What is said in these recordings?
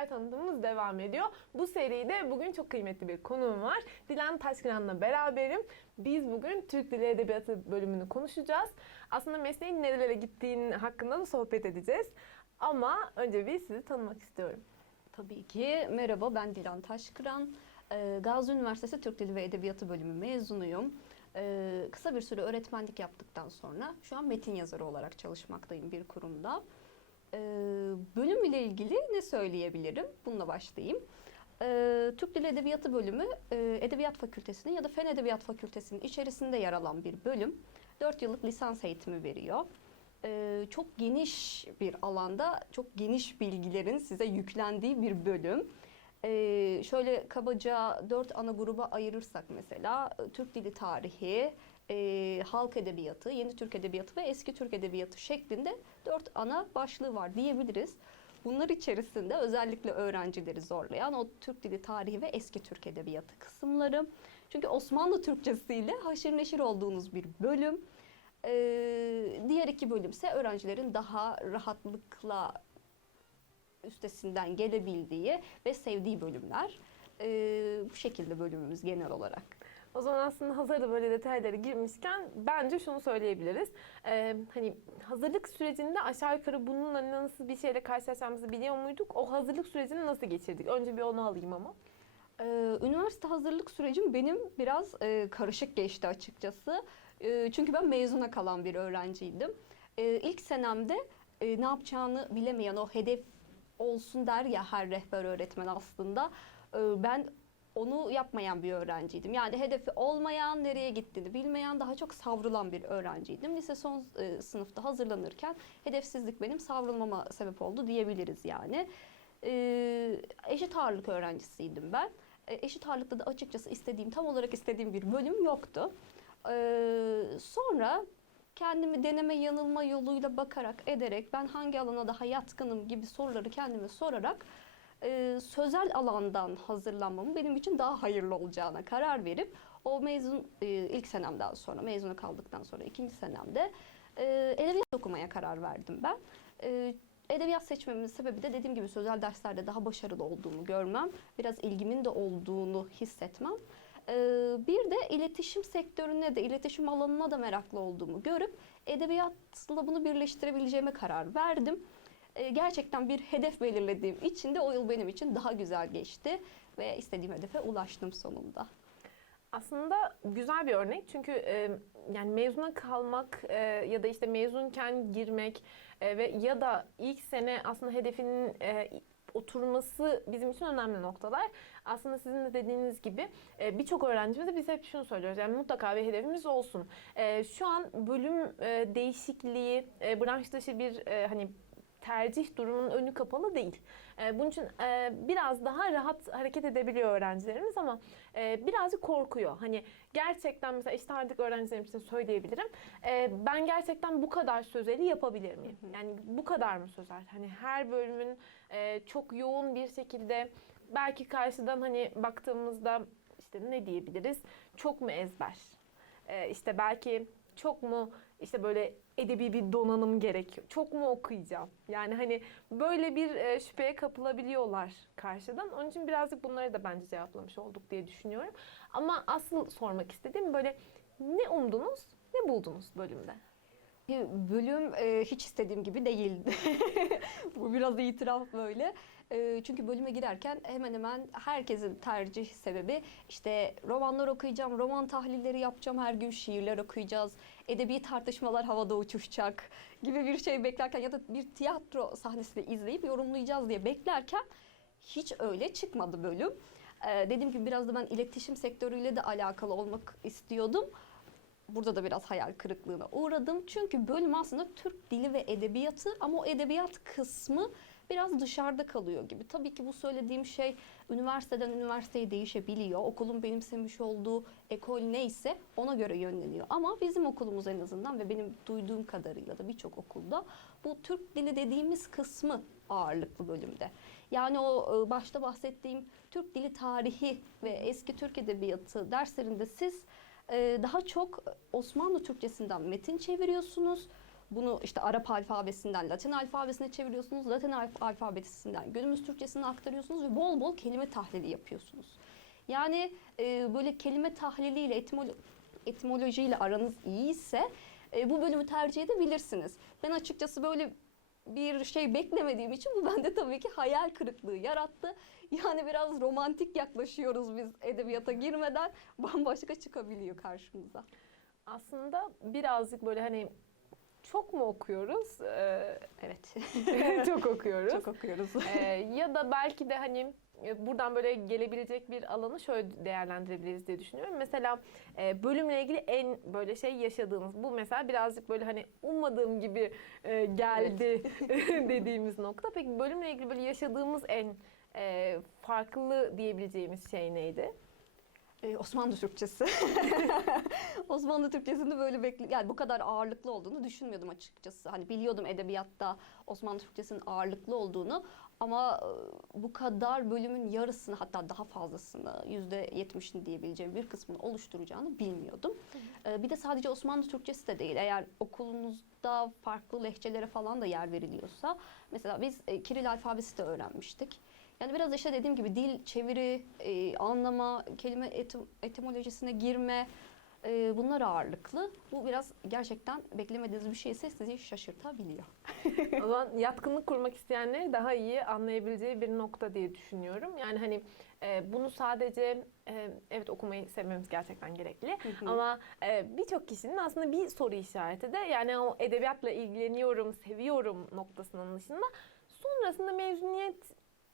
eser tanıtımımız devam ediyor. Bu seride bugün çok kıymetli bir konuğum var. Dilan Taşkıran'la beraberim. Biz bugün Türk Dili Edebiyatı bölümünü konuşacağız. Aslında mesleğin nerelere gittiğinin hakkında da sohbet edeceğiz. Ama önce bir sizi tanımak istiyorum. Tabii ki. Merhaba ben Dilan Taşkıran. Ee, Gazi Üniversitesi Türk Dili ve Edebiyatı bölümü mezunuyum. Ee, kısa bir süre öğretmenlik yaptıktan sonra şu an metin yazarı olarak çalışmaktayım bir kurumda. Ee, bölüm ile ilgili ne söyleyebilirim? Bununla başlayayım. Ee, Türk Dili Edebiyatı bölümü e, Edebiyat Fakültesi'nin ya da Fen Edebiyat Fakültesi'nin içerisinde yer alan bir bölüm. 4 yıllık lisans eğitimi veriyor. Ee, çok geniş bir alanda çok geniş bilgilerin size yüklendiği bir bölüm. Şöyle kabaca dört ana gruba ayırırsak mesela e, Türk dili tarihi, e, halk edebiyatı, yeni Türk edebiyatı ve eski Türk edebiyatı şeklinde dört ana başlığı var diyebiliriz. Bunlar içerisinde özellikle öğrencileri zorlayan o Türk dili tarihi ve eski Türk edebiyatı kısımları. Çünkü Osmanlı Türkçesiyle haşır neşir olduğunuz bir bölüm. Ee, diğer iki bölümse öğrencilerin daha rahatlıkla üstesinden gelebildiği ve sevdiği bölümler. Ee, bu şekilde bölümümüz genel olarak. O zaman aslında hazır da böyle detaylara girmişken bence şunu söyleyebiliriz. Ee, hani hazırlık sürecinde aşağı yukarı bununla nasıl bir şeyle karşılaşacağımızı biliyor muyduk? O hazırlık sürecini nasıl geçirdik? Önce bir onu alayım ama. Ee, üniversite hazırlık sürecim benim biraz e, karışık geçti açıkçası. E, çünkü ben mezuna kalan bir öğrenciydim. E, ilk senemde e, ne yapacağını bilemeyen o hedef olsun der ya her rehber öğretmen aslında. E, ben onu yapmayan bir öğrenciydim. Yani hedefi olmayan, nereye gittiğini bilmeyen, daha çok savrulan bir öğrenciydim. Lise son e, sınıfta hazırlanırken hedefsizlik benim savrulmama sebep oldu diyebiliriz yani. E, eşit ağırlık öğrencisiydim ben. E, eşit ağırlıkta da açıkçası istediğim, tam olarak istediğim bir bölüm yoktu. E, sonra kendimi deneme yanılma yoluyla bakarak, ederek, ben hangi alana daha yatkınım gibi soruları kendime sorarak e, sözel alandan hazırlanmamın benim için daha hayırlı olacağına karar verip o mezun e, ilk senemden sonra mezuna kaldıktan sonra ikinci senemde e, edebiyat okumaya karar verdim ben. E, edebiyat seçmemin sebebi de dediğim gibi sözel derslerde daha başarılı olduğumu görmem, biraz ilgimin de olduğunu hissetmem. E, bir de iletişim sektörüne de, iletişim alanına da meraklı olduğumu görüp edebiyatla bunu birleştirebileceğime karar verdim. E, gerçekten bir hedef belirlediğim için de o yıl benim için daha güzel geçti ve istediğim hedefe ulaştım sonunda. Aslında güzel bir örnek çünkü e, yani mezuna kalmak e, ya da işte mezunken girmek e, ve ya da ilk sene aslında hedefinin e, oturması bizim için önemli noktalar. Aslında sizin de dediğiniz gibi e, birçok öğrencimize biz hep şunu söylüyoruz. Yani mutlaka bir hedefimiz olsun. E, şu an bölüm e, değişikliği, branş dışı bir hani tercih durumunun önü kapalı değil. E, bunun için e, biraz daha rahat hareket edebiliyor öğrencilerimiz ama e, birazcık korkuyor. Hani gerçekten mesela eşit ağırlık öğrencilerim için söyleyebilirim. E, ben gerçekten bu kadar sözeli yapabilir miyim? Yani bu kadar mı sözel? Hani her bölümün e, çok yoğun bir şekilde belki karşıdan hani baktığımızda işte ne diyebiliriz? Çok mu ezber? E, işte belki çok mu işte böyle edebi bir donanım gerekiyor. Çok mu okuyacağım? Yani hani böyle bir e, şüpheye kapılabiliyorlar karşıdan. Onun için birazcık bunları da bence cevaplamış olduk diye düşünüyorum. Ama asıl sormak istediğim böyle ne umdunuz, ne buldunuz bölümde? Bölüm e, hiç istediğim gibi değildi. Bu biraz itiraf böyle. E, çünkü bölüme girerken hemen hemen herkesin tercih sebebi işte romanlar okuyacağım, roman tahlilleri yapacağım, her gün şiirler okuyacağız, edebi tartışmalar havada uçuşacak gibi bir şey beklerken ya da bir tiyatro sahnesini izleyip yorumlayacağız diye beklerken hiç öyle çıkmadı bölüm. E, dediğim gibi biraz da ben iletişim sektörüyle de alakalı olmak istiyordum. Burada da biraz hayal kırıklığına uğradım. Çünkü bölüm aslında Türk dili ve edebiyatı ama o edebiyat kısmı biraz dışarıda kalıyor gibi. Tabii ki bu söylediğim şey üniversiteden üniversiteye değişebiliyor. Okulun benimsemiş olduğu ekol neyse ona göre yönleniyor. Ama bizim okulumuz en azından ve benim duyduğum kadarıyla da birçok okulda bu Türk dili dediğimiz kısmı ağırlıklı bölümde. Yani o e, başta bahsettiğim Türk dili tarihi ve eski Türk edebiyatı derslerinde siz ee, daha çok Osmanlı Türkçesinden metin çeviriyorsunuz. Bunu işte Arap alfabesinden Latin alfabesine çeviriyorsunuz. Latin alf- alfabesinden günümüz Türkçesine aktarıyorsunuz ve bol bol kelime tahlili yapıyorsunuz. Yani e, böyle kelime tahliliyle etimolo- etimolojiyle aranız iyiyse e, bu bölümü tercih edebilirsiniz. Ben açıkçası böyle bir şey beklemediğim için bu bende tabii ki hayal kırıklığı yarattı. Yani biraz romantik yaklaşıyoruz biz edebiyata girmeden bambaşka çıkabiliyor karşımıza. Aslında birazcık böyle hani çok mu okuyoruz? Ee, Evet. çok okuyoruz. Çok okuyoruz. Ee, ya da belki de hani e, buradan böyle gelebilecek bir alanı şöyle değerlendirebiliriz diye düşünüyorum. Mesela e, bölümle ilgili en böyle şey yaşadığımız bu mesela birazcık böyle hani ummadığım gibi e, geldi dediğimiz nokta. Peki bölümle ilgili böyle yaşadığımız en e, farklı diyebileceğimiz şey neydi? Ee, Osmanlı Türkçesi. Osmanlı Türkçesinde böyle bekli yani bu kadar ağırlıklı olduğunu düşünmüyordum açıkçası. Hani biliyordum edebiyatta Osmanlı Türkçesinin ağırlıklı olduğunu ama e, bu kadar bölümün yarısını hatta daha fazlasını yüzde yetmişini diyebileceğim bir kısmını oluşturacağını bilmiyordum. Ee, bir de sadece Osmanlı Türkçesi de değil. Eğer okulunuzda farklı lehçelere falan da yer veriliyorsa mesela biz e, Kiril alfabesi de öğrenmiştik. Yani biraz işte dediğim gibi dil, çeviri, e, anlama, kelime etim- etimolojisine girme e, bunlar ağırlıklı. Bu biraz gerçekten beklemediğiniz bir şeyse sizi şaşırtabiliyor. O zaman yatkınlık kurmak isteyenleri daha iyi anlayabileceği bir nokta diye düşünüyorum. Yani hani e, bunu sadece e, evet okumayı sevmemiz gerçekten gerekli. Ama e, birçok kişinin aslında bir soru işareti de yani o edebiyatla ilgileniyorum, seviyorum noktasının dışında sonrasında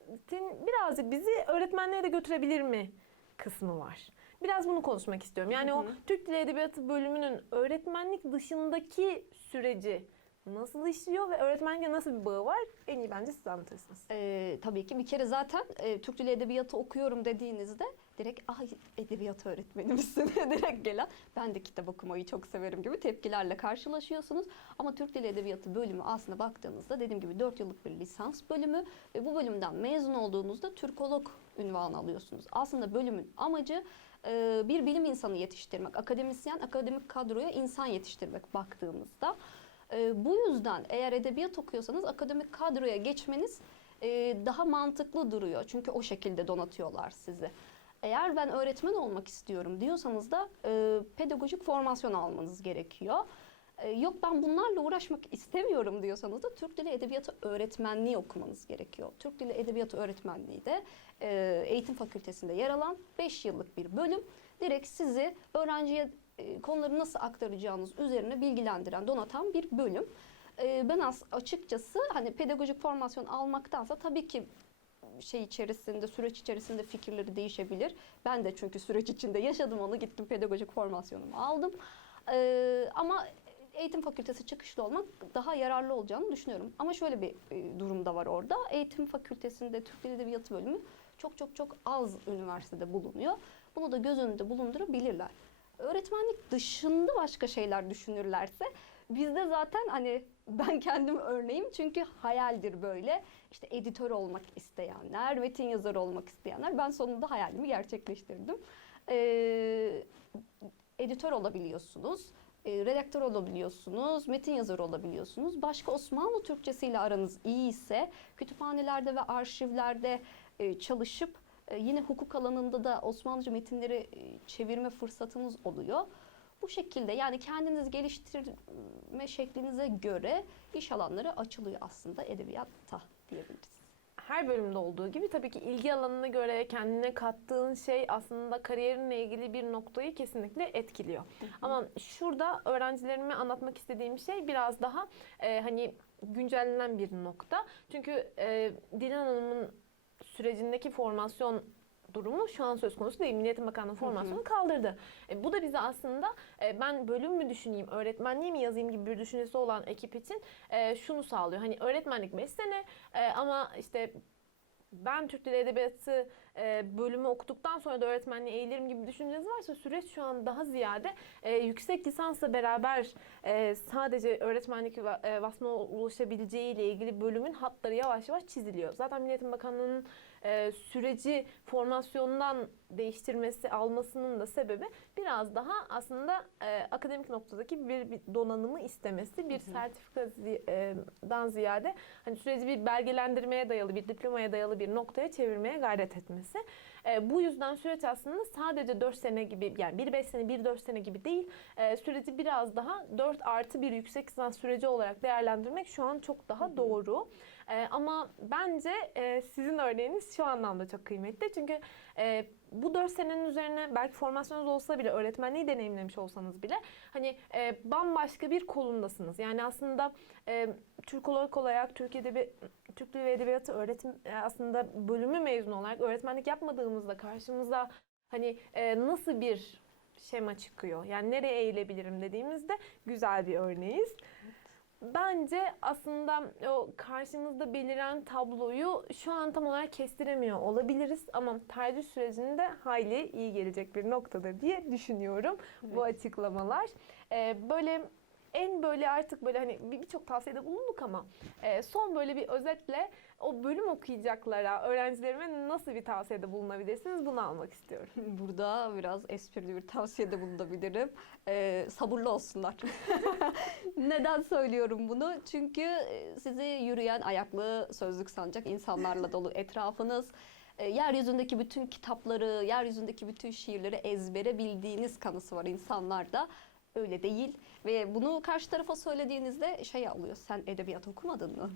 mezuniyetin birazcık bizi öğretmenliğe de götürebilir mi kısmı var. Biraz bunu konuşmak istiyorum. Yani Hı o hı. Türk Dili Edebiyatı bölümünün öğretmenlik dışındaki süreci nasıl işliyor ve öğretmenlikle nasıl bir bağı var? En iyi bence siz anlatırsınız. E, tabii ki bir kere zaten e, Türk Dili Edebiyatı okuyorum dediğinizde direkt ay edebiyat öğretmeni misin direkt gelen ben de kitap okumayı çok severim gibi tepkilerle karşılaşıyorsunuz. Ama Türk Dili Edebiyatı bölümü aslında baktığınızda dediğim gibi 4 yıllık bir lisans bölümü ve bu bölümden mezun olduğunuzda Türkolog ünvanı alıyorsunuz. Aslında bölümün amacı e, bir bilim insanı yetiştirmek, akademisyen, akademik kadroya insan yetiştirmek baktığımızda. E, bu yüzden eğer edebiyat okuyorsanız akademik kadroya geçmeniz e, daha mantıklı duruyor. Çünkü o şekilde donatıyorlar sizi. Eğer ben öğretmen olmak istiyorum diyorsanız da e, pedagojik formasyon almanız gerekiyor. E, yok ben bunlarla uğraşmak istemiyorum diyorsanız da Türk Dili Edebiyatı öğretmenliği okumanız gerekiyor. Türk Dili Edebiyatı öğretmenliği de e, eğitim fakültesinde yer alan 5 yıllık bir bölüm. Direkt sizi öğrenciye e, konuları nasıl aktaracağınız üzerine bilgilendiren, donatan bir bölüm. E, ben as açıkçası hani pedagojik formasyon almaktansa tabii ki şey içerisinde, süreç içerisinde fikirleri değişebilir. Ben de çünkü süreç içinde yaşadım onu, gittim pedagojik formasyonumu aldım. E, ama eğitim fakültesi çıkışlı olmak daha yararlı olacağını düşünüyorum. Ama şöyle bir e, durum da var orada. Eğitim fakültesinde Türk Dili Edebiyatı bölümü çok çok çok az üniversitede bulunuyor. Bunu da göz önünde bulundurabilirler. Öğretmenlik dışında başka şeyler düşünürlerse bizde zaten hani ben kendim örneğim çünkü hayaldir böyle. İşte editör olmak isteyenler, metin yazarı olmak isteyenler ben sonunda hayalimi gerçekleştirdim. Ee, editör olabiliyorsunuz, e, redaktör olabiliyorsunuz, metin yazarı olabiliyorsunuz. Başka Osmanlı Türkçesiyle aranız iyi ise kütüphanelerde ve arşivlerde e, çalışıp yine hukuk alanında da Osmanlıca metinleri e, çevirme fırsatınız oluyor. Bu şekilde yani kendinizi geliştirme şeklinize göre iş alanları açılıyor aslında edebiyatta diyebiliriz. Her bölümde olduğu gibi tabii ki ilgi alanına göre kendine kattığın şey aslında kariyerinle ilgili bir noktayı kesinlikle etkiliyor. Ama şurada öğrencilerime anlatmak istediğim şey biraz daha e, hani güncellenen bir nokta. Çünkü e, Dilan Hanım'ın sürecindeki formasyon durumu şu an söz konusu değil. Milli Eğitim Bakanlığı formasyonu kaldırdı. E, bu da bize aslında e, ben bölüm mü düşüneyim, öğretmenliği mi yazayım gibi bir düşüncesi olan ekip için e, şunu sağlıyor. Hani öğretmenlik 5 sene e, ama işte ben Türk Dili Edebiyatı e, bölümü okuduktan sonra da öğretmenliğe eğilirim gibi düşünceniz varsa süreç şu an daha ziyade e, yüksek lisansla beraber e, sadece öğretmenlik va- e, vasfına ulaşabileceği ile ilgili bölümün hatları yavaş yavaş çiziliyor. Zaten Milli Eğitim Bakanlığı'nın e, süreci formasyondan değiştirmesi almasının da sebebi biraz daha aslında e, akademik noktadaki bir, bir donanımı istemesi, bir sertifikadan ziyade hani süreci bir belgelendirmeye dayalı, bir diplomaya dayalı bir noktaya çevirmeye gayret etmesi. E, bu yüzden süreç aslında sadece 4 sene gibi yani 1-5 sene, 1-4 sene gibi değil, e, süreci biraz daha 4 artı bir yüksek lisans süreci olarak değerlendirmek şu an çok daha Hı hı. E, ama bence e, sizin örneğiniz şu anlamda çok kıymetli. Çünkü e, bu 4 senenin üzerine belki formasyonunuz olsa bile, öğretmenliği deneyimlemiş olsanız bile hani e, bambaşka bir kolundasınız. Yani aslında e, Türkolog olarak Türkiye'de bir Türk Dili ve Edebiyatı öğretim e, aslında bölümü mezun olarak öğretmenlik yapmadığımızda karşımıza hani e, nasıl bir şema çıkıyor? Yani nereye eğilebilirim dediğimizde güzel bir örneğiz. Bence aslında o karşımızda beliren tabloyu şu an tam olarak kestiremiyor olabiliriz ama tercih sürecinde hayli iyi gelecek bir noktadır diye düşünüyorum bu açıklamalar. Ee, böyle en böyle artık böyle hani bir- birçok tavsiyede bulunduk ama e, son böyle bir özetle o bölüm okuyacaklara, öğrencilerime nasıl bir tavsiyede bulunabilirsiniz bunu almak istiyorum. Burada biraz esprili bir tavsiyede bulunabilirim. Ee, sabırlı olsunlar. Neden söylüyorum bunu? Çünkü e, sizi yürüyen ayaklı sözlük sanacak insanlarla dolu etrafınız. E, yeryüzündeki bütün kitapları, yeryüzündeki bütün şiirleri ezbere bildiğiniz kanısı var insanlarda. Öyle değil. Ve bunu karşı tarafa söylediğinizde şey alıyor. Sen edebiyat okumadın mı?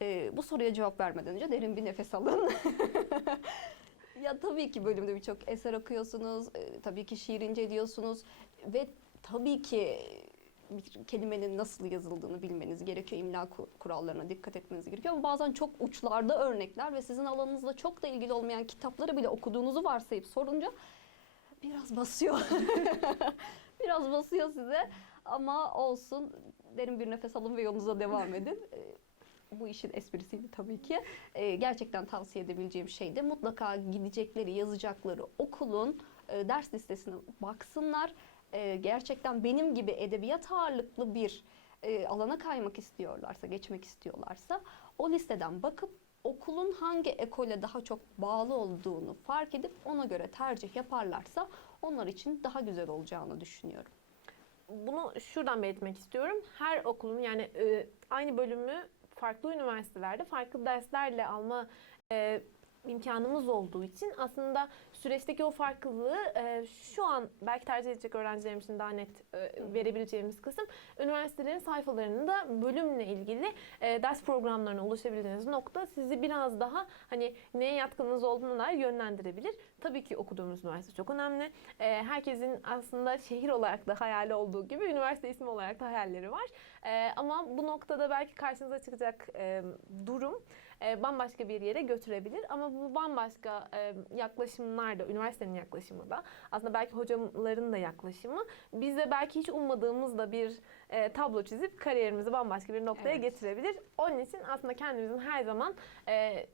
E, bu soruya cevap vermeden önce derin bir nefes alın. Ya tabii ki bölümde birçok eser okuyorsunuz, e, tabii ki şiir inceliyorsunuz ve tabii ki bir kelimenin nasıl yazıldığını bilmeniz gerekiyor. İmla ku- kurallarına dikkat etmeniz gerekiyor. Ama bazen çok uçlarda örnekler ve sizin alanınızla çok da ilgili olmayan kitapları bile okuduğunuzu varsayıp sorunca biraz basıyor. biraz basıyor size ama olsun. Derin bir nefes alın ve yolunuza devam edin. E, Bu işin esprisiydi tabii ki. E, gerçekten tavsiye edebileceğim şey de mutlaka gidecekleri, yazacakları okulun e, ders listesine baksınlar. E, gerçekten benim gibi edebiyat ağırlıklı bir e, alana kaymak istiyorlarsa, geçmek istiyorlarsa o listeden bakıp okulun hangi ekole daha çok bağlı olduğunu fark edip ona göre tercih yaparlarsa onlar için daha güzel olacağını düşünüyorum. bunu şuradan belirtmek istiyorum. Her okulun yani e, aynı bölümü farklı üniversitelerde farklı derslerle alma e, imkanımız olduğu için aslında süreçteki o farklılığı e, şu an belki tercih edecek öğrencilerim için daha net e, verebileceğimiz kısım üniversitelerin sayfalarında bölümle ilgili e, ders programlarına ulaşabildiğiniz nokta sizi biraz daha hani neye yatkınız olduğuna dair yönlendirebilir. Tabii ki okuduğumuz üniversite çok önemli. E, herkesin aslında şehir olarak da hayali olduğu gibi üniversite ismi olarak da hayalleri var. E, ama bu noktada belki karşınıza çıkacak e, durum e, bambaşka bir yere götürebilir. Ama bu bambaşka e, yaklaşımlar da, üniversitenin yaklaşımı da, aslında belki hocaların da yaklaşımı, bize belki hiç ummadığımız da bir e, tablo çizip kariyerimizi bambaşka bir noktaya Evet. getirebilir. Onun için aslında kendimizin her zaman e,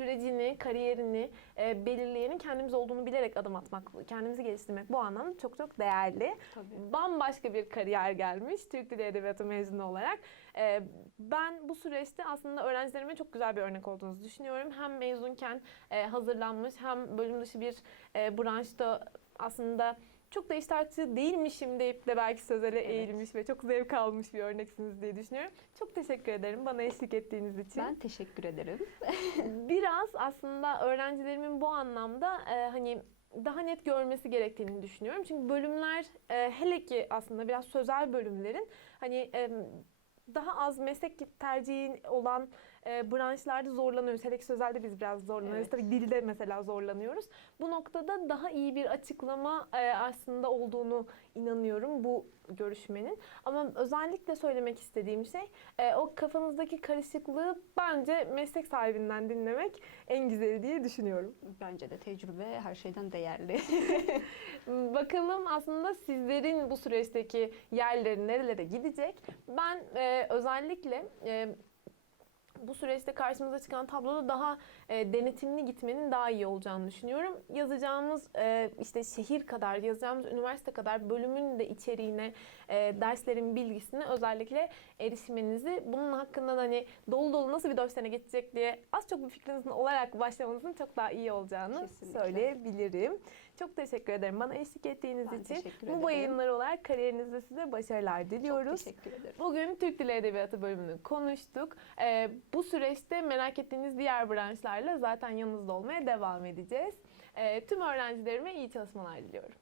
sürecini, kariyerini e, belirleyenin kendimiz olduğunu bilerek adım atmak, kendimizi geliştirmek bu anlamda çok çok değerli Tabii. bambaşka bir kariyer gelmiş Türk Dili Edebiyatı mezunu olarak. Ee, ben bu süreçte aslında öğrencilerime çok güzel bir örnek olduğunuzu düşünüyorum. Hem mezunken e, hazırlanmış hem bölüm dışı bir e, branşta aslında çok da iştirakçı değilmişim deyip de belki sözele Evet. eğilmiş ve çok zevk almış bir örneksiniz diye düşünüyorum. Çok teşekkür ederim bana eşlik ettiğiniz için. Ben teşekkür ederim. Biraz aslında öğrencilerimin bu anlamda e, hani daha net görmesi gerektiğini düşünüyorum. Çünkü bölümler e, hele ki aslında biraz sözel bölümlerin hani e, daha az meslek tercihi olan e, branşlarda zorlanıyoruz. Hele ki sözelde biz biraz zorlanıyoruz. Evet. Tabii dilde mesela zorlanıyoruz. Bu noktada daha iyi bir açıklama e, aslında olduğunu inanıyorum bu görüşmenin. Ama özellikle söylemek istediğim şey e, o kafanızdaki karışıklığı bence meslek sahibinden dinlemek en güzeli diye düşünüyorum. Bence de tecrübe her şeyden değerli. Bakalım aslında sizlerin bu süreçteki yerleri nerelere gidecek? Ben e, özellikle e, bu süreçte karşımıza çıkan tabloda daha e, denetimli gitmenin daha iyi olacağını düşünüyorum. Yazacağımız e, işte şehir kadar, yazacağımız üniversite kadar bölümün de içeriğine, e, derslerin bilgisine özellikle erişiminizi, bunun hakkında da hani dolu dolu nasıl bir 4 sene geçecek diye az çok bir fikrinizin olarak başlamanızın çok daha iyi olacağını Kesinlikle. söyleyebilirim. Çok teşekkür ederim bana eşlik ettiğiniz Ben için. Bu yayınlar olarak kariyerinizde size başarılar diliyoruz. Çok teşekkür ederim. Bugün Türk Dili Edebiyatı bölümünü konuştuk. Ee, bu süreçte merak ettiğiniz diğer branşlarla zaten yanınızda olmaya devam edeceğiz. Ee, tüm öğrencilerime iyi çalışmalar diliyorum.